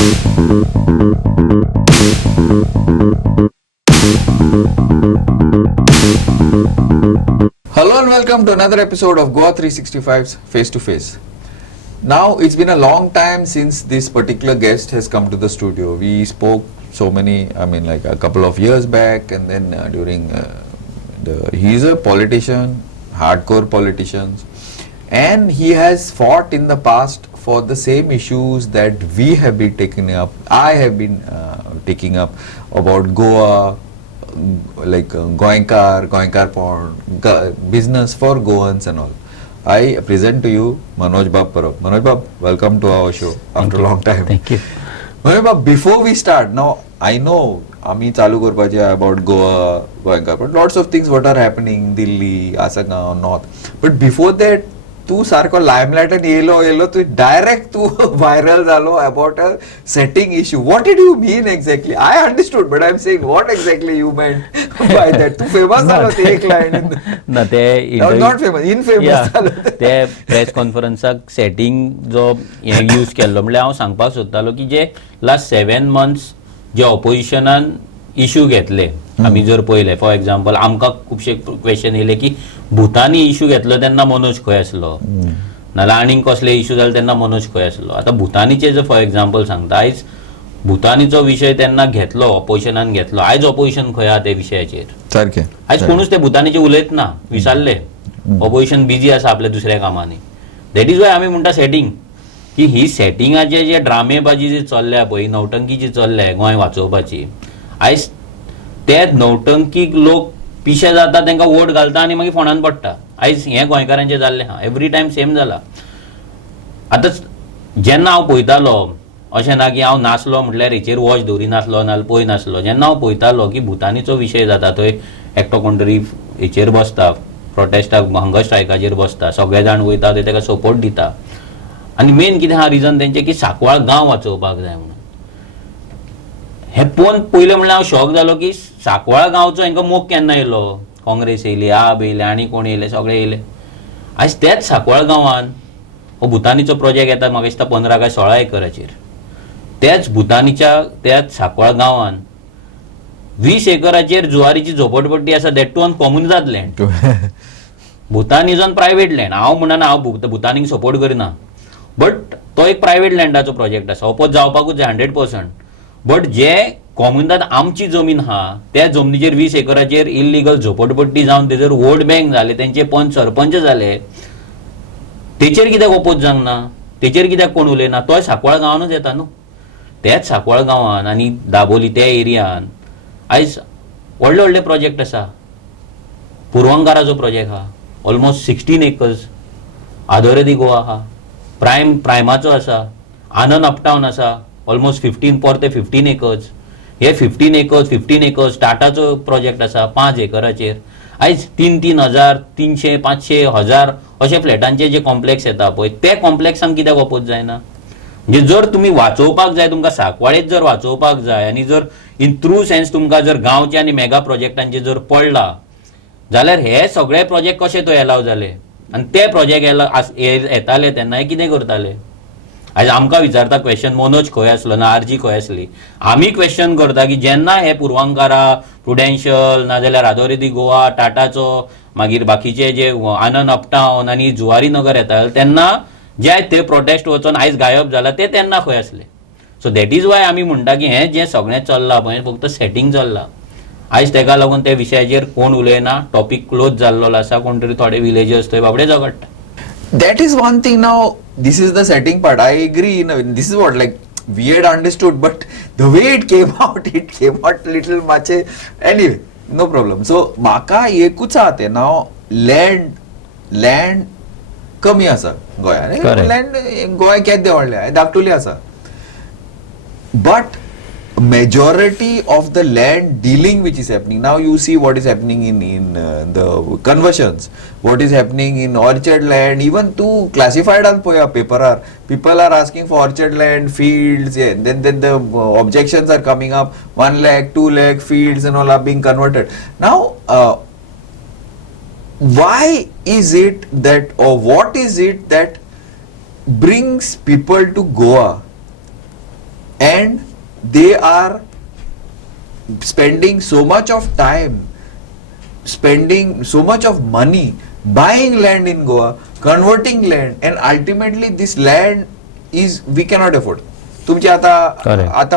Hello and welcome to another episode of Goa 365's Face to Face. Now it's been a long time since this particular guest has come to the studio. We spoke like a couple of years back, and then he's a politician, hardcore politician, and he has fought in the past for the same issues that we have been taking up. I have been taking up about Goa, like Goenkar Pond, business for Goans and all. I present to you Manoj Bab Parab. Manoj Bab, welcome to our show after a long time. Thank you. Manoj Bab, before we start, now I know आम्ही चालू करपाचे about Goa, Goenkar Pond, lots of things what are happening, Delhi, Asagaon, North. But before that, तू सारको लाइमलाइटान येलो तू direct तू viral जालो about a setting issue. What did you mean exactly? I understood but I am saying what exactly you meant by that. तू famous जालो ते एक लाइन ना ते नॉट फेमस, इनफेमस जालो ते प्रेस कॉन्फरन्साक सेटिंग जो हे यूज केल्लो म्हणजे हांव सांगपाक सोदतालो की जे लास्ट 7 months जे ऑपोजिशनान इश्यू घेतले आमी जर पळयले, फॉर एक्झाम्पल आमकां खुबशे क्वेश्चन येयले की भुतानी इश्यू घेतलो तेन्ना मनोज खंय आसलो, नाल्यार आनीक कसले इश्यू जाले तेन्ना मनोज खंय आसलो. आतां भुतानीचे जर फॉर एक्झाम्पल सांगता, आयज भुतानीचो विशय तेन्ना घेतलो, ऑपोजिशनान घेतलो, आयज ऑपोजिशन खंय आहा ते विशयाचेर सारकें. आयज कोणूच ते भुतानीचे उलयत ना, विसरले. ऑपोजिशन बिजी आसा आपल्या दुसऱ्या कामांनी. दॅट इज वाय आमी म्हणटा सेटिंग, की ही सेटिंगाचे जे ड्रामेबाजी जी चल्ल्या पळय, नवटंकी जी चल्ल्या गोंय वाचोवपाची, आयज ते नवटंकीक लोक पिशे जाता, तांकां वोट घालता आनी मागीर फोंडान पडटा. आयज हें गोंयकारांचें जाल्लें आहा, एवरी टायम सेम जाला. आतां जेन्ना हांव पळयतालो, अशें ना की हांव नाचलो म्हटल्यार हेचेर वॉच दवरिनासलो नाल्यार पळयनासलो. जेन्ना हांव पळयतालो की भुतानीचो विशय जाता, थंय एकटो कोण तरी हेचेर बसता, प्रोटेस्टाक हंगर स्ट्रायकाचेर बसता, सगळे जाण वयता ते ताका सपोर्ट दिता, आनी मेन कितें आहा रिजन तेंचें की सांकवाळ गांव वाचोवपाक जाय म्हणून. हे पोवन पयलें म्हणल्यार हांव शॉक जालो की सांकवाळ गांवचो हांकां मोग केन्ना येयलो. काँग्रेस येयली, आप येयले, आनी कोण येयले, सगळे येयले. आयज तेच सांकवाळ गांवान हो भुतानीचो प्रोजेक्ट येता, म्हाका दिसता 15 काय 16 एकराचेर. त्याच भुतानीच्या त्याच सांकवाळ गांवान 20 एकराचेर जुवारीची झोपडपट्टी आसा, दॅट टू ऑन कॉम्युनिजात land. Bhutan is on private land. हांव म्हणना हांव भुतानीक सपोर्ट करिना, बट तो एक प्रायवेट लँडाचो प्रोजेक्ट आसा, ओपोज जावपाकूच जाय 100%. बट जे कॉम्युनिदात आमची जमीन आहा, त्या जमनीचेर 20 एकराचेर इल्लिगल झोपडपट्टी जावन तेचेर वोट बँक जाले, तेंचे पंच सरपंच जाले, तेचेर कित्याक ओपोज जावंक ना, तेचेर कित्याक कोण उलयना? तोय सांकवाळ गांवानूच येता न्हू. तेच सांकवाळ गांवान आनी दाबोली त्या एरियान आयज व्हडले व्हडले प्रोजेक्ट आसा. पुरवंकाराचो प्रोजेक्ट आहा, ऑलमोस्ट 16 acres. आदोरेदी गोवा आहा, प्रायमाचो आसा, आनंद अपटावन आसा, ऑलमोस्ट 15 acres. हे 15 acres टाटाचो प्रोजेक्ट आसा 5 एकराचेर. आयज 3,000, 300, 500, 1000 अशे फ्लॅटांचे जे कॉम्प्लेक्स येता पळय, ते कॉम्प्लेक्सांक कित्याक ओपोज जायना? म्हणजे जर तुमी वाचोवपाक जाय, तुमकां सांकवाळेच जर वाचोवपाक जाय, आनी जर इन ट्रू सेन्स तुमकां जर गांवचे आनी मेगा प्रोजेक्टांचे जर पडला, जाल्यार हे सगळे प्रोजेक्ट कशे तो एलाव जाले? आनी ते प्रोजेक्ट येताले तेन्ना हे कितें करताले? आयज आमकां विचारता क्वेश्चन, मनोज खंय आसलो ना आरजी खंय आसली? आमी क्वेश्चन करता की जेन्ना हे पुरवंकारा, प्रुडेन्शियल, नाजाल्यार आदोरेदी गोवा, टाटाचो, मागीर बाकीचे जे आनंद अपटावन आनी जुवारी नगर येता, तेन्ना जे ते प्रोटेस्ट वचून आयज गायब जाला ते तेन्ना खंय आसले? सो दॅट इज वाय आमी म्हणटा की हें जें सगळें चल्लां पळय, फक्त सेटिंग चल्लां. आयज तेका लागून त्या विशयाचेर कोण उलयना, टॉपीक क्लोज जाल्लो आसा. कोण तरी थोडे विलेजर्स थंय बाबडे झगडटा. That is one thing. Now this is the setting part. I agree. This is what like we had understood, but the way it came out little much. Anyway, no problem. So म्हाका एकूच आहा ते now land कमी आसा गोंयान. Land Goa केदें व्हडलें धाकटुली आसा, but majority of the land dealing which is happening now, you see what is happening in the conversions, what is happening in orchard land, even to classified on paper are people are asking for orchard land, fields, yeah, then the objections are coming up, 1 lakh 2 lakh fields and all are being converted now. Why is it that, or what is it that brings people to Goa and they are spending so much of time, spending so much of money buying land in Goa, converting land, and ultimately this land is we cannot afford. तुमची आता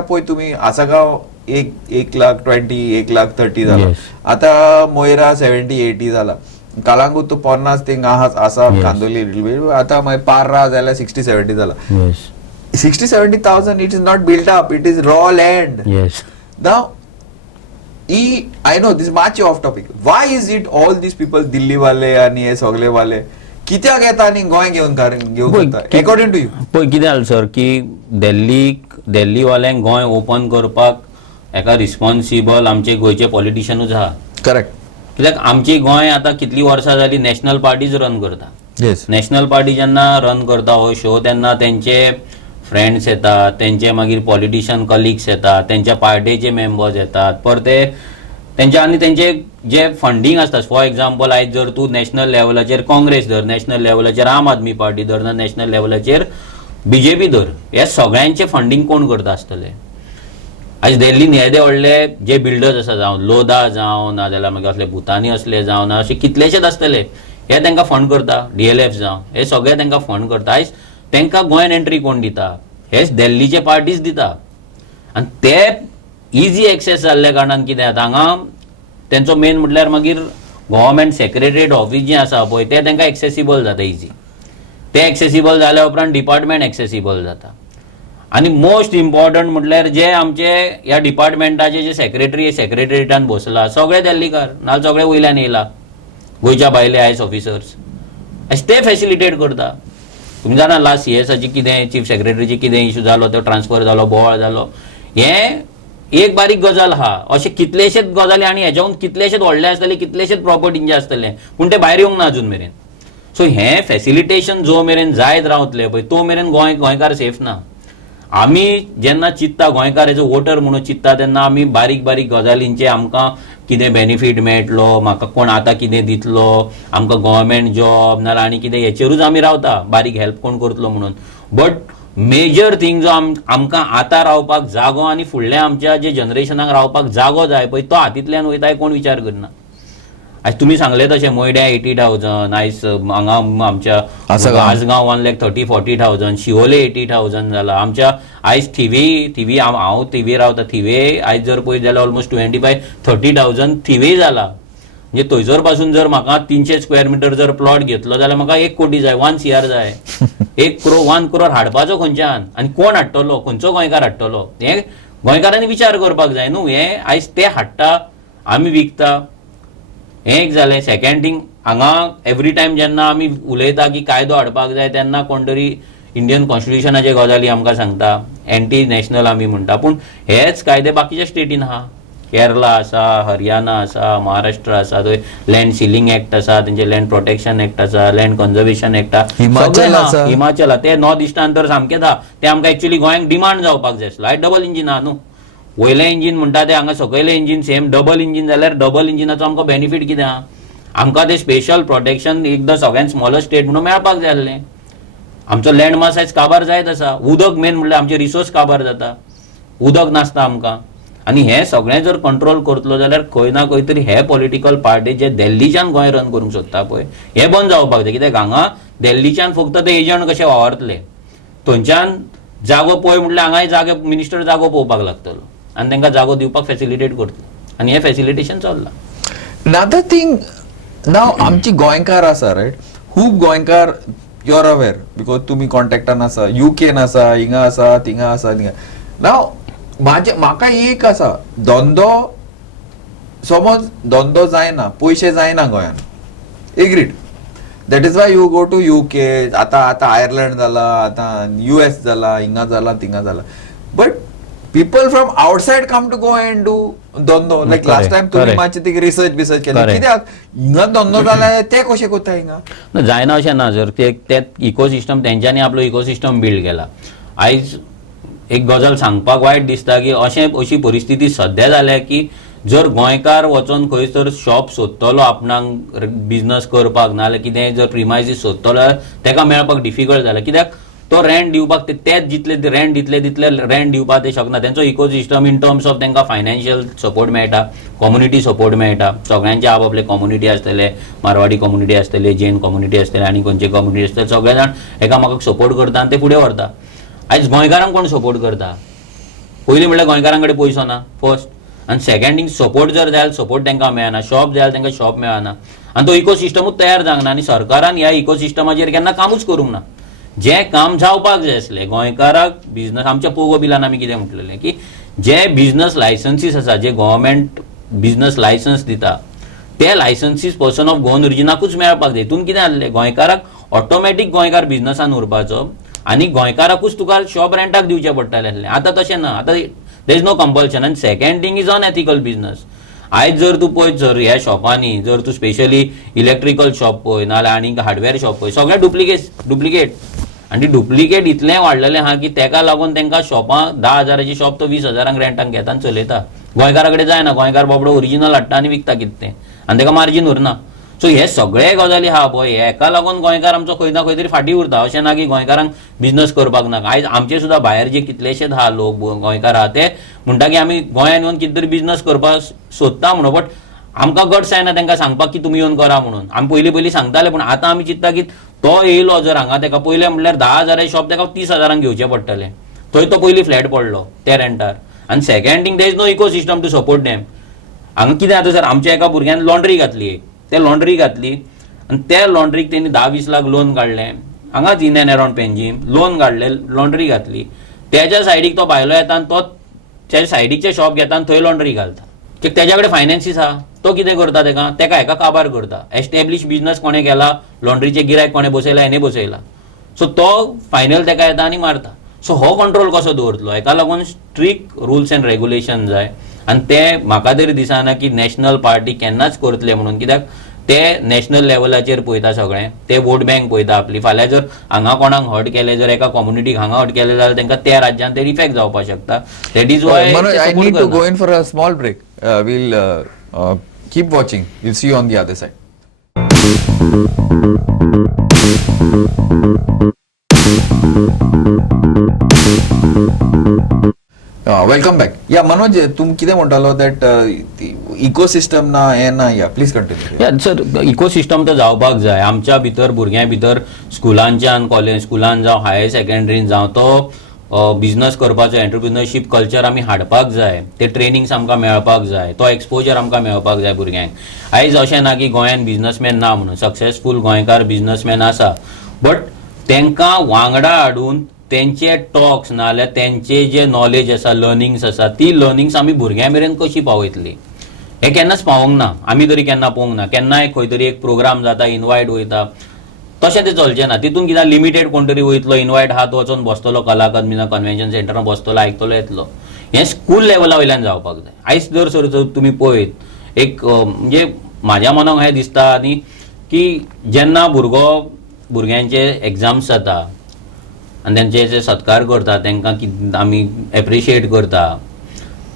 पळय तुम्ही आसागाव 1,20,000 1,30,000 झाला. Yes. आता मोयरा 70-80 झाला. कालांगूट तो 50 thing आसा कांदोली आता मागीर पार्रा जाल्यार 60-70 झाला. 60-70,000 it is not built up, it is raw land. Now I know this is much off topic. Why is it all these people Delhi वाले आणि हे सगळे वाले कित्याक येता आणि गोंय घेवन घेता अकॉर्डिंग टू यू? पळय कितें जालें सर की दिल्ली वाल्यांक गोंय ओपन करपाक एका रिस्पॉन्सिबल आमचे गोंयचे पॉलिटिशियनूच आहा. करेक्ट. कित्याक आमची गोंय आतां कितली वर्सां जाली नॅशनल पार्टीज रन करता. येस. नॅशनल पार्टी जेन्ना रन करता हो शो तेन्ना तेंचे फ्रेंड्स येतात, तेंचे मागीर पॉलिटिशियन कलिग्स येतात, तेंच्या पार्टीचे मेंबर्स येतात, परते तेंचे आनी तेंचे जे फंडींग आसता. फॉर एक्झाम्पल आयज जर तूं नॅशनल लेवलाचेर काँग्रेस धर, नॅशनल लेवलाचेर आम आदमी पार्टी धर, ना नॅशनल लेवलाचेर बीजेपी धर, हे सगळ्यांचे फंडींग कोण करता आसतले? आयज दिल्लीन येदे व्हडले जे बिल्डर्स आसा, जावं लोधा जावं नाजाल्यार मागीर असले भुतानी असले जावं ना अशे कितलेशेच आसतले, हे तांकां फंड करता. DLF जावं हे सगळे तांकां फंड करता. आयज तांकां गोंयान एंट्री कोण दिता? हेच दिल्लीचे पार्टीज दिता. आनी ते इजी एक्सेस जाल्ल्या कारणान कितें जाता हांगा तेंचो मेन म्हटल्यार मागीर गव्हर्मेंट सेक्रेटरीएट ऑफिस जें आसा पळय तें तांकां एक्सेसिबल जाता इजी. ते एक्सेसिबल जाल्या उपरांत डिपार्टमेंट एक्सेसिबल जाता. आनी मोस्ट इम्पॉर्टंट म्हटल्यार जे आमचे ह्या डिपार्टमेंटाचे जे सेक्रेटरीएटान बसला सगळे दिल्लीकार, नाजाल्यार सगळे वयल्यान येयला गोंयच्या भायले आयएस ऑफिसर्स, ते फॅसिलिटेट करता. तुम्ही जाणा लास्ट CSची कितें चीफ सेक्रेटरीची कितें इश्यू जालो, तो ट्रान्सफर जालो, बोवाळ जालो, हें एक बारीक गजाल आहा. अशे कितलेशेच गजाली आनी हेच्याहून कितलेशेच व्हडले आसतले, कितलेशेच प्रॉपर्टींचे आसतले, पूण ते भायर येवंक ना अजून मेरेन. सो हें फॅसिलिटेशन जो मेरेन जायत रावतले पळय तो मेरेन गोंयकार सेफ ना. आमी जेन्ना चिंतता गोंयकार एज अ वोटर म्हणून चिंतता तेन्ना आमी बारीक बारीक गजालींचे आमकां कितें बेनिफीट मेळटलो, म्हाका कोण आतां कितें दितलो, आमकां गव्हर्मेंट जॉब नाल्यार आनी कितें हेचेरूच आमी रावता, बारीक हेल्प कोण करतलो म्हणून. बट मेजर थिंग जो आमकां आतां रावपाक जागो आनी फुडल्या आमच्या जे जनरेशनाक रावपाक जागो जाय पळय तो हातींतल्यान वयता कोण विचार करना. आयज तुमी सांगले तशें मोयड्या 80,000, आयज हांगा आमच्या आसगांव 1,30,000-40,000, शिवोले 80,000 जाला. आमच्या आयज थिवी हांव थिवी रावता, थिवे आयज जर पळयत जाल्यार ऑलमोस्ट 25,000-30,000 थिवे जाला. म्हणजे थंयसर पासून जर म्हाका 300 स्क्वेअर मिटर जर प्लॉट घेतलो जाल्यार म्हाका 1 कोटी जाय, 1 CR जाय. 1 करोड हाडपाचो खंयच्यान आनी कोण हाडटलो, खंयचो गोंयकार हाडटलो? हे गोंयकारांनी विचार करपाक जाय न्हू. हे आयज ते हाडटा, आमी विकता, हें एक जालें. सेकंड थिंग हांगा एवरी टायम जेन्ना आमी उलयता की कायदो हाडपाक जाय तेन्ना कोण तरी इंडियन कॉन्स्टिट्युशनाचे गजाली आमकां सांगता, एंटी नॅशनल आमी म्हणटा, पूण हेच कायदे बाकीच्या स्टेटीन आहा. केरला आसा, हरियाणा आसा, महाराष्ट्र आसा, थंय लँड सिलिंग एक्ट आसा, तेंचे लँड प्रोटेक्शन एक्ट आसा, लँड कन्झर्वेशन एक्ट आसा, हिमाचल आसा. ते नॉर्थ इस्टान तर सामकेच आहा. ते आमकां एक्चुअली गोंयांक डिमांड जावपाक जाय आसलो. डबल इंजीन आहा न्हू, वयले इंजीन म्हणटा ते हांगा सकयले इंजीन सेम डबल इंजीन जाल्यार डबल इंजिनाचो आमकां बेनिफीट कितें आहा? आमकां ते स्पेशल प्रोटेक्शन एकदां सगळ्यात स्मॉलर स्टेट म्हणून मेळपाक जाय आसलें. आमचो लँड मास आयज काबार जायत आसा. उदक मेन म्हणल्यार आमचे रिसोर्स काबार जाता, उदक नासता आमकां. आनी हें सगळें जर कंट्रोल करतलो जाल्यार खंय ना खंय तरी हे पॉलिटिकल पार्टी जे दिल्लीच्यान गोंय रन करूंक सोदता पळय हे बंद जावपाक जाय. कित्याक हांगा दिल्लीच्यान फक्त ते एजंट कशे वावरतले, थंयच्यान जागो पळय म्हटल्यार हांगाय मिनिस्टर जागो पळोवपाक लागतलो आनी तांकां जागो दिवपाक फॅसिलिटेट करतलो, आनी हें फॅसिलिटेशन चल्लां. Another thing, now आमची गोंयकार आसा रायट, खूब गोंयकार यू आर अवेर बिकॉज तुमी कॉन्टॅक्टान आसा, UKन आसा, हिंगा आसा, थिंगा आसा, थिंगा. नाव म्हाका एक आसा, धंदो समज धंदो जायना, पयशे जायना गोंयान, agreed. That is why you go to UK, आतां आयर्लंड जाला, आतां US जाला, हिंगा जाला, थिंगा जाला. But people from outside come to go and do धंदो. लायक लास्ट टायम तुम्ही मातशें ती रिसर्च केली, कित्याक हिंगा धंदो जाल्यार ते कशे कोत्ता हिंगा? जायना अशें ना. जर ते इकोसिस्टम तेंच्यांनी आपलो इकोसिस्टम बिल्ड केला. आयज एक गजाल सांगपाक वायट दिसता की अशी परिस्थिती सध्या जाल्या की जर गोंयकार वचून खंयसर शॉप सोदतलो आपणाक बिझनस करपाक, नाल्यार कितें जर प्रिमायसीस सोदतलो जाल्यार तेका मेळपाक डिफिकल्ट जाला. कित्याक तो रेंट दिवपाक तेच जितले रेंट दितले तितले रेंट दिवपाक ते शकना. त्यांचो इकोसिस्टम इन टर्म्स ऑफ तांकां फायनान्शियल सपोर्ट मेळटा, कम्युनिटी सपोर्ट मेळटा. सगळ्यांचे आपापले कम्युनिटी आसतले, मारवाडी कम्युनिटी आसतले, जैन कम्युनिटी आसतले आनी खंयचे कम्युनिटी आसतले, सगळे जाण एकामेकाक सपोर्ट करता आनी ते फुडें व्हरता. आयज गोंयकारांक कोण सपोर्ट करता? पयलीं म्हणल्यार गोंयकारां कडेन पयसो ना फर्स्ट, आनी सेकंड थिंग सपोर्ट जर जाय सपोर्ट तांकां मेळना, शॉप जाय तांकां शॉप मेळना, आनी तो इकोसिस्टमूच तयार जावंक ना. आनी सरकारान ह्या इकोसिस्टमाचेर केन्ना कामूच करूंक ना. जें काम जावपाक जाय आसलें गोंयकाराक बिझनस, आमच्या पोगो बिलान आमी कितें म्हटलेलें की जे बिझनस लायसन्सीस आसा, जे गव्हर्मेंट बिझनस लायसन्स दिता, ते लायसन्सीस पर्सन ऑफ गोवन ओरिजिनाकूच मेळपाक जाय. हितून कितें जाल्लें, गोंयकाराक ऑटोमॅटीक गोंयकार बिझनसान उरपाचो आनी गोंयकाराकूच तुका शॉप रेंटाक दिवचें पडटालें आसलें. आतां तशें ना, आतां देर इज नो कंपल्शन. आनी second thing is unethical business. आयज जर तूं पळयत जर ह्या शॉपांनी जर तूं स्पेशली इलेक्ट्रिकल शॉप पळय नाल्यार आनी हार्डवेअर शॉप पळय, सगळे डुप्लिकेट आनी डुप्लिकेट इतलें वाडलेलें आहा की तेका लागून तांकां शॉपां 10,000ची शॉप तो 20,000 रेंटाक घेता आनी चलयता. गोंयकारा कडेन जायना, गोंयकार बाबडो ओरिजिनल हाडटा आनी विकता कितें तें, आनी ताका मार्जीन उरना. सो हे सगळे गजाली आहा पळय, हेका लागून गोंयकार आमचो खंय ना खंय तरी फाटीं उरता. अशें ना की गोंयकारांक बिझनस करपाक नाका. आयज आमचे सुद्दां भायर जे कितलेशेच आहा लोक गोंयकार आहा ते म्हणटा की आमी गोंयांत येवन कितें तरी बिझनस करपाक सोदता म्हणून, बट आमकां गट्स जायना तांकां सांगपाक की तुमी येवन करा म्हणून. आमी पयलीं सांगताले, पूण आतां आमी चिंतता की तो येयलो जर हांगा ताका पयलें म्हणल्यार 10,000 शॉप ताका 30,000 घेवचें पडटलें. थंय तो पयलीं फ्लॅट पडलो त्या रेंटार. आनी second thing there is no ecosystem to support them. हांगा कितें जाता सर, आमच्या एका भुरग्यान लॉन्ड्री घातली, ते लॉन्ड्री घातली आनी त्या लॉन्ड्रीक तेणी 10-20 लाख लोन काडलें. हांगाच in and around Panjim loan काडलें, लॉन्ड्री घातली. त्याच्या सायडीक तो भायलो येता आनी तो त्या सायडीकचे शॉप घेता आनी थंय लॉन्ड्री घालता. तेज्या कडेन फायनान्सीस आहा, तो कितें करता तेका हेका काबार करता. एस्टॅब्लीश बिझनस कोणें केला, लॉन्ड्रीचे गिरायक कोणें बसयला, हेणे बसयला. सो तो फायनल तेका येता आनी मारता. सो हो कंट्रोल कसो दवरतलो? हेका लागून स्ट्रिक्ट रुल्स एंड रेग्युलेशन जाय. आनी ते म्हाका तरी दिसना की नॅशनल पार्टी केन्नाच करतले म्हणून, कित्याक ते नॅशनल लेवलाचेर पळयता सगळें, ते वोट बँक पळयता आपली. फाल्यां जर हांगा कोणाक हर्ट केले, जर एका कम्युनिटीक हांगा हर्ट केले जाल्यार तांकां त्या राज्यान ते इफेक्ट जावपाक शकता. That is Y I need to go in for a small break. We'll keep watching. We'll see you on the other side. Welcome back. Yeah, Manoj, तुम कितें म्हणटालो दॅट इकोसिस्टम ना हें ना. या प्लीज कंटिन्यू. सर, इकोसिस्टम तर जावपाक जाय. आमच्या भितर भुरग्यां भितर स्कुलांच्यान कॉलेज स्कुलान जावं हायर सेकंडरीन जावं तो बिझनस करपाचो एंटरप्रिनरशीप कल्चर आमी हाडपाक जाय. ते ट्रेनिंग्स आमकां मेळपाक जाय, तो एक्सपोजर आमकां मेळपाक जाय भुरग्यांक. आयज अशें ना की गोंयान बिझनसमॅन ना म्हणून, सक्सेसफूल गोंयकार बिझनसमॅन आसा, बट तांकां वांगडा हाडून तेंचे टॉक्स नाल्यार तेंचे जे नॉलेज आसा, लर्निंग्स आसा, ती लर्निंग्स आमी भुरग्यां मेरेन कशी पावयतली हे केन्नाच पावोंक ना. आमी तरी केन्ना पळोवंक ना. केन्नाय खंय तरी एक प्रोग्राम जाता, इनवायट वयता, तशें ते चलचें ना. तितून कित्याक लिमिटेड कोण तरी वयतलो, इनवायट हात वचून बसतलो कला अकादमीना कन्वेंशन सेंटरान बसतलो, आयकतलो, येतलो. हें स्कूल लेवला वयल्यान जावपाक जाय. आयज जर सर तुमी पळयत एक म्हणजे म्हाज्या मनाक हें दिसता न्ही की जेन्ना भुरग्यांचे एग्जाम्स जाता आनी तेंचे जे सत्कार करता, तांकां आमी एप्रिशिएट करता,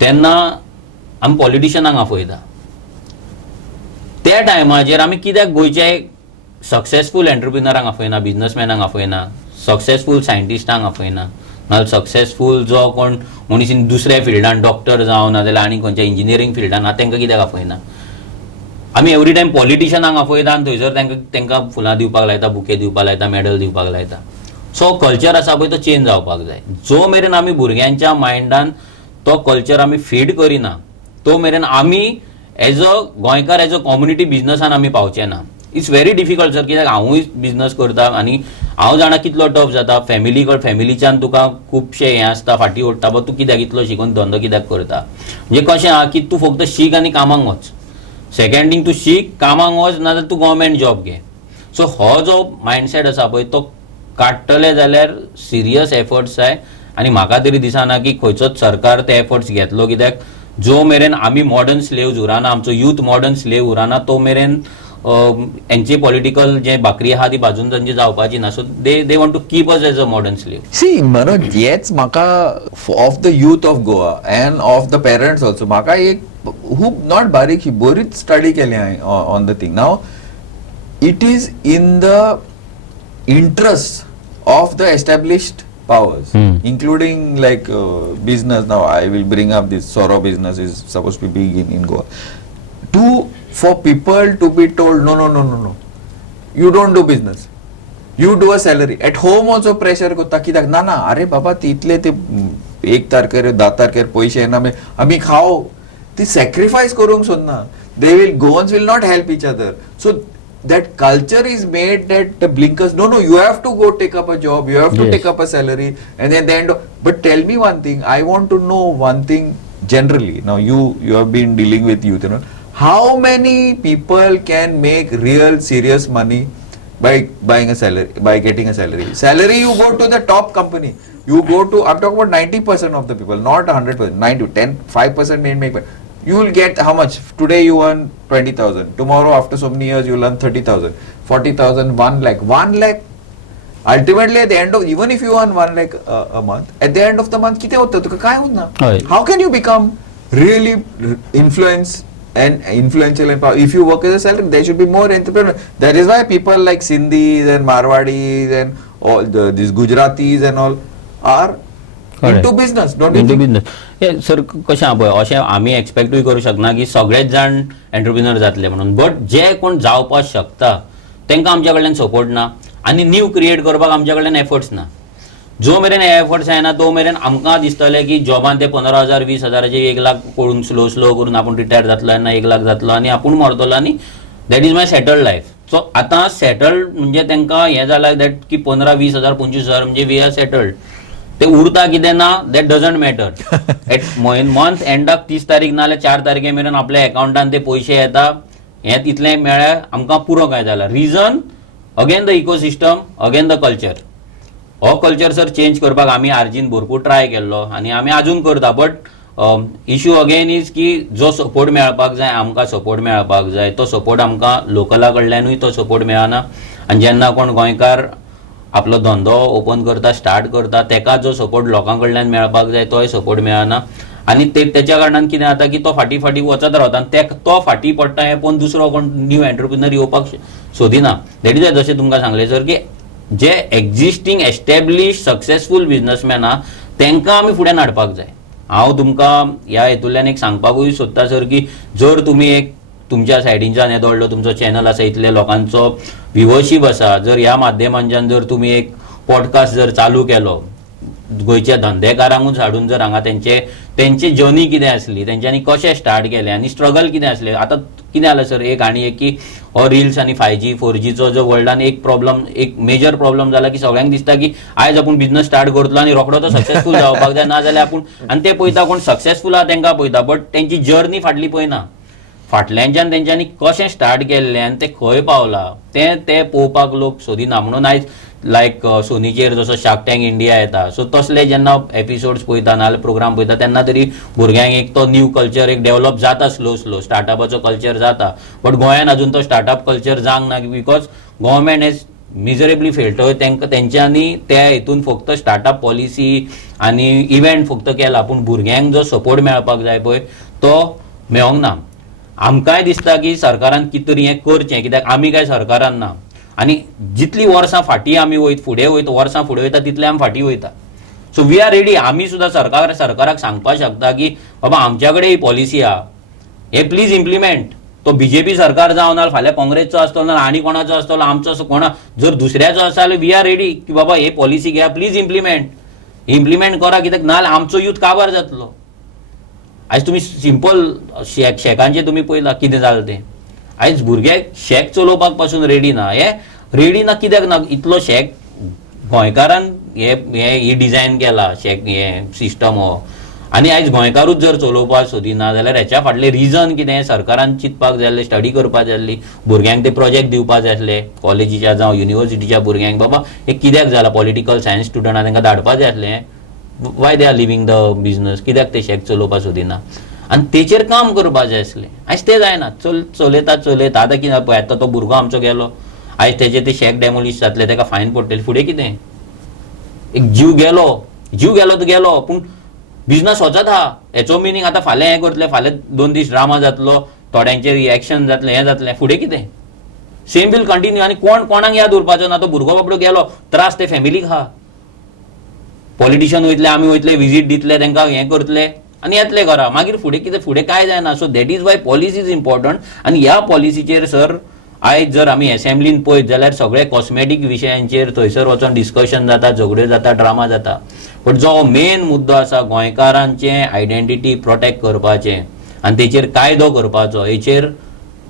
तेन्ना आमी पॉलिटिशनांक आफयता. त्या टायमाचेर आमी कित्याक गोंयचे सक्सेसफूल एंटरप्रिनरांक आफयना, बिझनसमॅनांक आफयना, सक्सेसफूल सायंटिस्टांक आफयना, नाजाल्यार सक्सेसफूल जो कोण मनीस दुसऱ्या फिल्डान डॉक्टर जावं नाजाल्यार आनी खंयच्या इंजिनियरींग फिल्डान आहा तांकां कित्याक आफयना? आमी एवरी टायम पॉलिटिशनांक आफयता आनी थंयसर तांकां फुलां दिवपाक लायता, बुके दिवपाक लायता, मेडल दिवपाक लायता. सो कल्चर आसा पळय तो चेंज जावपाक जाय. जो मेरेन आमी भुरग्यांच्या मायंडान तो कल्चर आमी फीड करिना, तो मेरेन आमी एज अ गोंयकार एज अ कम्युनिटी बिझनसान आमी पावचे ना. इट्स व्हेरी डिफिकल्ट सर, कित्याक हांवूय बिझनस करता आनी हांव जाणा कितलो टफ जाता. फॅमिलीच्यान तुका खुबशे हें आसता, फाटीं ओडटा, बट तूं कित्याक इतलो शिकून धंदो कित्याक करता? म्हणजे कशें आहा की तूं फक्त शीक आनी कामाक वच. सेकंड थिंग, तूं शीक, कामाक वच, नाजाल्यार तूं गव्हर्मेंट जॉब घे. सो हो जो मायंडसेट आसा पळय तो काडटले जाल्यार सिरियस एफर्ट्स जाय. आनी म्हाका तरी दिसना की खंयचोच सरकार ते एफर्ट्स घेतलो, कित्याक जो मेरेन आमी मॉडर्न स्लेव्स उराना, आमचो यूथ मॉडर्न स्लेव उराना, तो मेरेन हेंची पॉलिटिकल जे बाकरी आहा ती बाजून तांची जावपाची ना. So they want to keep us as a modern slave. See Manoj, हेच म्हाका of the youth of Goa and of the parents also म्हाका एक खूब नॉट बारीक ही बरीच स्टडी केली हांवें on the thing. Now it is in the interest of the established powers, including like business. Now I will bring up this Soro business is supposed to be big in Goa. For people to be told no, you don't do business, you do a salary. At home also pressure करता की ना अरे बाबा तिथले ते 1 तारखेर 10 तारखेर पैसे येना आम्ही खाओ ती sacrifice करूंक सोदना. They will goons will not help each other. So that culture is made that the blinkers, no, you have to go take up a job, you have to take up a salary, and then the end. But tell me one thing, I want to know one thing generally. Now you have been dealing with youth, you know, how many people can make real serious money by buying a salary, by getting a salary? Salary, you go to the top company, you go to, I'm talking about 90% of the people, not 100%, 90, 10, 5% may make, but you will get how much? Today you earn 20,000. Tomorrow after so many years you will earn 30,000, 40,000, 1 lakh. 1 lakh. Ultimately at the end of, even if you earn 1 lakh a month, at the end of the month, किती होतं? तुका काय होणार? How can you become really influential and power? If you work as a salary, there should be more entrepreneur. That is why people like Sindhis and Marwadis and all these Gujaratis and all are into business, don't you think? Business हे sir कशें आहा पळय अशें आमी एक्सपेक्टूय करूं शकना की सगळेच जाण एंटरप्रिनर जातले म्हणून. बट जे कोण जावपाक शकता तांकां आमच्या कडल्यान सपोर्ट ना आनी न्यू क्रिएट करपाक आमच्या कडल्यान एफर्ट्स ना. जो मेरेन हे एफर्ट्स येना तो मेरेन आमकां दिसतलें की जॉबान ते 15,000 20,000चे 1 लाख पळोवन स्लो करून आपूण रिटायर जातलो आनी 1 लाख जातलो आनी आपूण मरतलो आनी that is my settled life. So आतां सेटल्ड म्हणजे तांकां हें जालां दॅट की 15,000-20,000 25,000 म्हणजे वी आर सेटल्ड. ते उरता कितें ना that doesn't matter. At month एंडाक 30 तारीख नाल्यार 4 तारखे मेरेन आपल्या अकाउंटान ते पयशे येता. हें तितलें मेळ्ळ्यार आमकां पुरो काय जाला. Reason again the ecosystem, again the culture. हो कल्चर सर चेंज करपाक आमी आर्जीन भरपूर ट्राय केल्लो आनी आमी आजून करता. बट इश्यू अगेन इज की जो सपोर्ट मेळपाक जाय आमकां सपोर्ट मेळपाक जाय तो सपोर्ट आमकां लोकला कडल्यानूय तो सपोर्ट मेळना. आनी जेन्ना कोण गोंयकार आपलो धंदो ओपन करता स्टार्ट करता तेका जो सपोर्ट लोकां कडल्यान मेळपाक जाय तोय सपोर्ट मेळना. आनी तेच्या कारणान कितें जाता की तो फाटी वचत रावता आनी तो फाटी पडटा हें पळोवन दुसरो कोण न्यू एंटरप्रिनर येवपाक सोदिना. दॅट इज वाय जशें तुमकां सांगलें सर की जे एक्झिस्टींग एस्टॅब्लिश सक्सेसफूल बिझनेसमॅन आहा तांकां आमी फुडें हाडपाक जाय. हांव तुमकां ह्या हेतूंतल्यान एक सांगपाकूय सोदता सर की जर तुमी एक तुमच्या सायडींच्यान येदो व्हडलो तुमचो चॅनल आसा, इतले लोकांचो व्ह्युअरशीप आसा, जर ह्या माध्यमांच्यान जर तुमी एक पॉडकास्ट जर चालू केलो गोंयच्या धंदेकारांकूच हाडून जर हांगा तेंची जर्नी कितें आसली, तेंच्यांनी कशें स्टार्ट केलें आनी स्ट्रगल कितें आसलें. आतां कितें जालें सर एक आनी एक की हो रिल्स आनी 5G 4Gचो जो वर्ल्डान एक प्रॉब्लम एक मेजर प्रॉब्लम जाला की सगळ्यांक दिसता की आयज आपूण बिझनस स्टार्ट करतलो आनी रोखडो तो सक्सेसफूल जावपाक जाय. ना जाल्यार आपूण आनी ते पळयता कोण सक्सेसफूल आहा तांकां पळयता बट तेंची जर्नी फाटली पळयना. फाटल्यानच्यान तेंच्यांनी कशें स्टार्ट केल्लें आनी ते खंय पावला ते पळोवपाक लोक सोदिना. म्हणून आयज लायक सोनीचेर जसो शार्क टँक इंडिया येता सो तसले जेन्ना एपिसोड्स पळयता नाल्यार प्रोग्राम पळयता तेन्ना तरी भुरग्यांक एक तो न्यू कल्चर एक डेव्हलप जाता स्लो स्टार्टअपाचो कल्चर जाता. बट गोंयान अजून तो स्टार्टअप कल्चर जावंक ना because government hedge miserably failed. तेंच्यांनी त्या हितून फक्त स्टार्टअप पॉलिसी आनी इव्हेंट फक्त केला पूण भुरग्यांक जो सपोर्ट मेळपाक जाय पळय तो मेळोंक ना. आमकांय दिसता की सरकारान कितें तरी हें करचें कित्याक आमी काय सरकारान ना आनी जितली वर्सां फाटीं आमी फुडें वर्सां फुडें वयता तितले आमी फाटीं वयता. So we are ready. आमी सुद्दां सरकाराक सांगपाक शकता की बाबा आमच्या कडेन ही पॉलिसी आहा हे प्लीज इम्प्लिमेंट. तो बीजेपी सरकार जावं ना फाल्यां काँग्रेसचो आसतलो ना आनी कोणाचो आसतलो आमचो कोणा जर दुसऱ्याचो आसा जाल्यार वी आर रेडी की बाबा हे पॉलिसी घ्या प्लीज इम्प्लिमेंट करा कित्याक नाल्यार आमचो यूथ काबार जातलो. आयज तुमी सिंपल शेकांचे तुमी पळयला कितें जालें तें. आयज भुरगे शेक चलोवपाक पासून रेडी ना. हे रेडी ना कित्याक ना इतलो शेक गोंयकारान ही डिझायन केला शेक हे सिस्टम हो आनी आयज गोंयकारूच जर चलोवपाक सोदिना जाल्यार हेच्या फाटलें रिजन कितें सरकारान चिंतपाक जाय आसलें स्टडी करपाक जाय आसली. भुरग्यांक ते प्रोजेक्ट दिवपाक जाय आसले कॉलेजीच्या जावं युनिवर्सिटीच्या भुरग्यांक बाबा हे कित्याक जाला पॉलिटिकल सायन्स स्टुडंटांक तांकां धाडपाक जाय आसलें Y they are living the business कित्याक ते शेक चलोवपाक सोदिना आनी तेचेर काम करपाक जाय आसलें. आयज तें जायना. चलयता आतां कितें पळय आतां तो भुरगो आमचो गेलो आयज तेजे ते शेक डेमोलिश जातले ताका फायन पडटली फुडें कितें. एक जीव गेलो तो गेलो पूण बिझनस वचत आहा. हेचो मिनींग आतां फाल्यां हें करतले फाल्यां 2 दीस ड्रामा जातलो थोड्यांचेर रिएक्शन जातलें हें जातलें फुडें कितें. Same will continue. आनी कोण कोणाक याद उरपाचो ना. तो भुरगो बाबडो गेलो त्रास ते फॅमिलीक हा. पॉलिटिशियन वयतले, आमी वयतले, विजीट दितले, तांकां हें करतले आनी येतले घरा. मागीर फुडें कितें, फुडें काय जायना. So that is Y policy is important. आनी ह्या पॉलिसीचेर सर आयज जर आमी असेंब्लीन पळयत जाल्यार सगळे कॉस्मेटीक विशयांचेर थंयसर वचोन डिस्कशन जाता, झगड्यो जाता, ड्रामा जाता. बट जो मेन मुद्दो आसा गोंयकारांचे आयडेंटिटी प्रोटेक्ट करपाचें आनी तेचेर कायदो करपाचो, हेचेर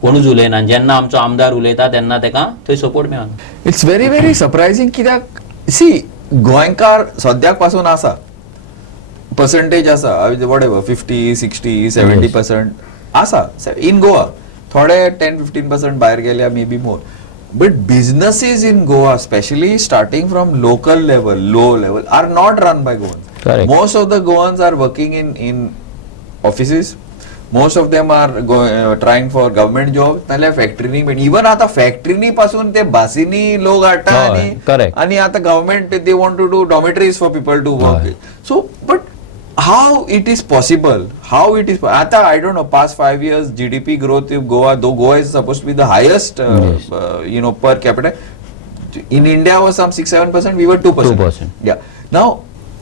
कोणूच उलयना. जेन्ना आमचो आमदार उलयता तेन्ना ताका थंय सपोर्ट मेळना. It's very very surprising. कित्याक सी गोंयकार सद्याक पासून आसा, पर्संटेज आसा वॉट एवर 50, 60, 70% आसा इन गोवा. थोडे 10-15% भायर गेल्या, maybe more. But businesses in Goa, especially starting from local level, low level, are not run by Goans. Most of the Goans are working in offices. Most of them are trying for government job. नाल्यार फॅक्टरीनी, even आता फॅक्टरीनी पासून ते बासीनी लोक हाडटा आणि आता government they want to do dormitories for people to work. So but how it is possible, ata I don't know, past 5 years GDP growth in Goa, though Goa is supposed to be the highest per capita, in India was some 6-7%, we were 2%. Yeah. Now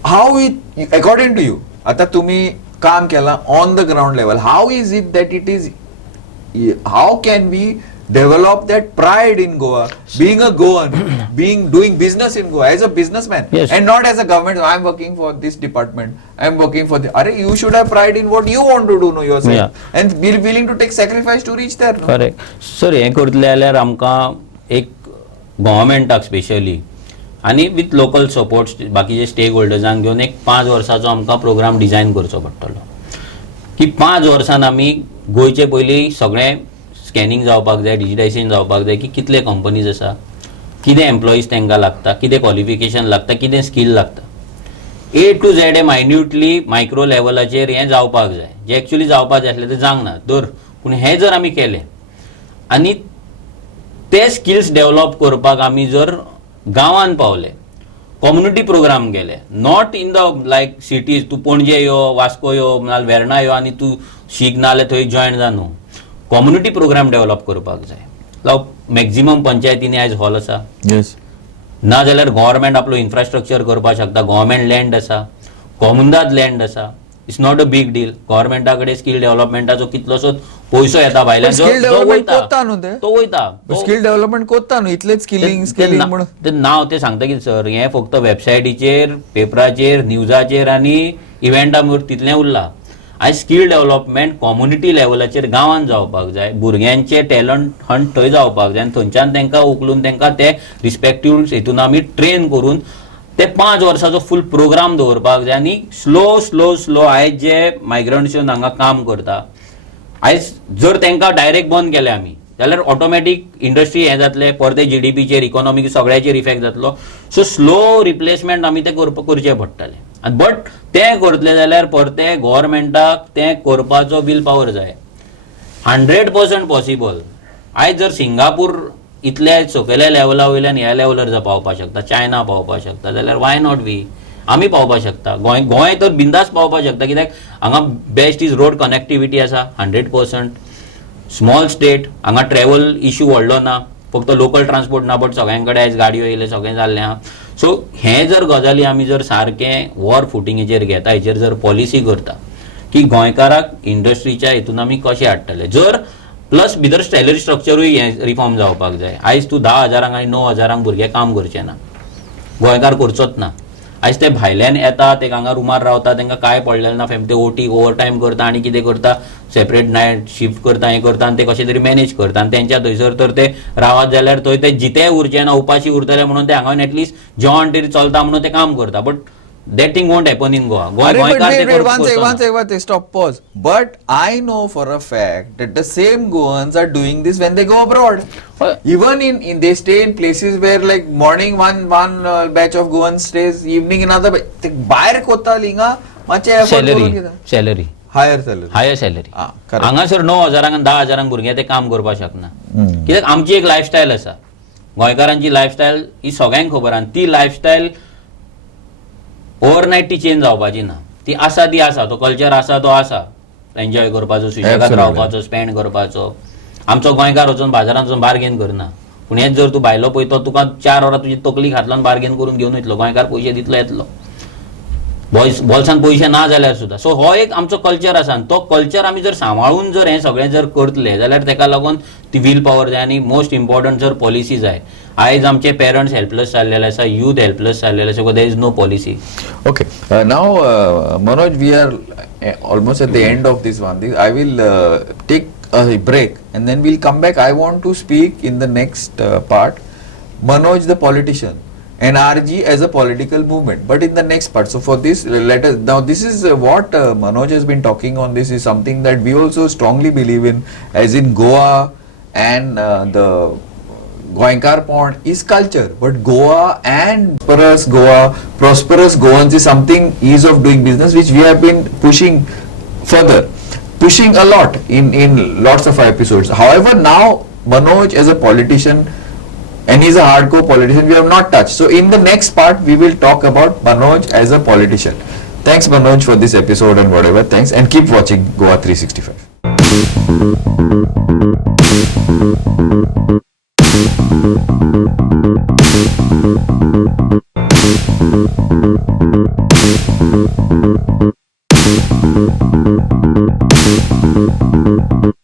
how it, according to you, ata tumi kaam kela on the ground level, how is it that it is, how can we develop that pride in Goa, being a Goan, doing business in Goa as a businessman, and not as a government. I'm working for this department, I'm working for the. You should have pride in what you want to do, no, yourself, and be willing to take sacrifice to reach there. No? Correct. Sir, हे करतले जाल्यार आमकां एक गव्हर्मेंटाक specially आनी with local support बाकीचे stake होल्डर्सांक घेवन एक 5 वर्साचो आमकां प्रोग्राम डिझायन करचो पडटलो. की 5 वर्सान आमी गोंयचे पयलीं सगळें स्कॅनिंग जावपाक जाय, डिजिटायझेशन जावपाक जाय, की कितले कंपनीज आसा, कितें एम्प्लॉईज तांकां लागता, कितें क्वॉलिफिकेशन लागता, कितें स्कील लागता. A to Z हे मायन्युटली मायक्रो लेवलाचेर हें जावपाक जाय. जे एक्चुअली जावपाक जाय आसलें तें जावंक ना. पूण हें जर आमी केलें आनी ते स्किल्स डेव्हलप करपाक आमी जर गांवांत पावले, कम्युनिटी प्रोग्राम केले, not in the like cities, तूं पणजे यो, वास्को यो, नाल्यार वेर्णा यो आनी तूं शिक नाल्यार थंय जॉयन जा. न्हू, कम्युनिटी प्रोग्राम डेव्हलप करपाक जाय. जावं मॅक्झिमम पंचायतींनी आयज हॉल आसा, ना जाल्यार गव्हर्मेंट आपलो इन्फ्रास्ट्रक्चर करपाक शकता. गव्हर्मेंट लँड आसा, कॉमन्दाद लँड आसा. It's not a big deal. गव्हर्मेंटा कडेन स्कील डेव्हलपमेंटाचो कितलोसोच पयसो येता भायल्यान, तो वयता. स्कील डेव्हलपमेंट कोत्ता न्हू, इतलेच स्किलिंग म्हणून ते नांव ते सांगता कितें सर, हें फक्त वेबसायटीचेर, पेपराचेर, न्यूजाचेर आनी इव्हेंटांवर तितलें उरलां. आयज स्कील डेव्हलपमेंट कम्युनिटी लेवलाचेर गांवांत जावपाक जाय. भुरग्यांचे टॅलंट हंट थंय जावपाक जाय आनी थंयच्यान तांकां उखलून तांकां ते रिस्पेक्टीव हेतून आमी ट्रेन करून ते 5 वर्साचो फूल प्रोग्राम दवरपाक जाय. आनी स्लो आयज जे मायग्रंट्स येवन हांगा काम करता, आयज जर तांकां डायरेक्ट बंद केले आमी जाल्यार ऑटोमॅटीक इंडस्ट्री हें जातले, परते जीडीपीचेर, इकॉनॉमीक सगळ्याचेर इफेक्ट जातलो. सो स्लो रिप्लेसमेंट आमी ते करचे पडटले. बट तें करतले जाल्यार परते गव्हर्मेंटाक तें करपाचो विल पावर जाय. 100% पॉसिबल. आयज जर सिंगापूर इतले सकयल्या लेवला वयल्यान ह्या लेवलार जर पावपाक शकता, चायना पावपाक शकता, जाल्यार वाय नॉट वी, आमी पावपाक शकता. गोंय तर बिंदास पावपाक शकता. कित्याक हांगा बेस्ट इज रोड कनेक्टिविटी आसा 100%. स्मॉल स्टेट, हांगा ट्रॅव्हल इश्यू व्हडलो ना, फक्त लोकल ट्रान्सपोर्ट ना, बट सगळ्यांकडे आयज गाडयो येयले, सगळें जाल्लें आहा. सो हे जर गजाली आमी जर सारकें वॉर फुटींगेचेर घेता, हेचेर जर पॉलिसी करता की गोंयकाराक इंडस्ट्रीच्या हितून आमी कशें हाडटले, जर प्लस भितर सॅलरी स्ट्रक्चरूय हें रिफॉर्म जावपाक जाय. आयज तूं 10,000 आनी 9,000 भुरगे काम करचे ना, गोंयकार करचोच ना. आयज ते भायल्यान येता, ते हांगा रुमार रावता, तांकां काय पडलेलें ना. ते ओटी ओवर टायम करता आनी कितें करता, सेपरेट नायट शिफ्ट करता, हें करता आनी ते कशें तरी मॅनेज करता. आनी तेंच्या थंयसर तर ते रावत जाल्यार थंय ते जिते उरचे ना, उपाशी उरतले म्हणून ते हांगा एटलिस्ट जेवण तरी चलता म्हणून ते काम करता. But that thing won't happen in Goa. Stop, pause. But I know for a fact that the same Goans are doing this when they go abroad. Even in they stay in places where like morning one batch of Goans stays, evening another batch. Bayer kota linga mache salary higher salary. हांगासर 9,000 आनी 10,000 भुरगे ते काम करपाक शकना. कित्याक आमची एक लायफस्टायल आसा, गोंयकारांची लायफस्टायल ही सगळ्यांक खबर आहा. ती लायफस्टायल ओव्हरनायट ती चेंज जावपाची ना. ती आसा ती आसा, तो कल्चर आसा तो आसा. एन्जॉय करपाचो, सुशेगाद रावपाचो, स्पेंड करपाचो. आमचो गोंयकार वचून बाजारांत वचून बार्गेन करना. पूण हेच जर तूं भायलो पळय तो तुका 4 वरां तुजी तकली घातलो बार्गेन करून घेवन वयतलो, गोंयकार पयशे दितलो येतलो, बॉल्सान पयशे ना जाल्यार सुद्दां. सो हो एक आमचो कल्चर आसा, आनी तो कल्चर आमी जर सांबाळून जर हें सगळें जर करतले जाल्यार तेका लागून ती वील पॉवर जाय, आनी मोस्ट इम्पॉर्टंट जर पॉलिसी जाय. आयज आमचे पेरंट्स हेल्पलेस जाल्लेले आसा, यूथ हेल्पलेस जाल्लेले आसा, there is no policy. Okay. Now, Manoj, we are almost at the end of this one. I will take a break and then we'll come back. I want to speak in the next part, Manoj the politician, NRG as a political movement, but in the next part. So for this, let us, now this is what Manoj has been talking on. This is something that we also strongly believe in, as in Goa and the Goenkar Pond is culture, but Goa and prosperous Goans is something, ease of doing business, which we have been pushing further, pushing a lot in lots of our episodes. However, now Manoj as a politician, and he's a hardcore politician, we have not touched. So in the next part, we will talk about Manoj as a politician. Thanks Manoj for this episode and whatever. Thanks, and keep watching Goa 365.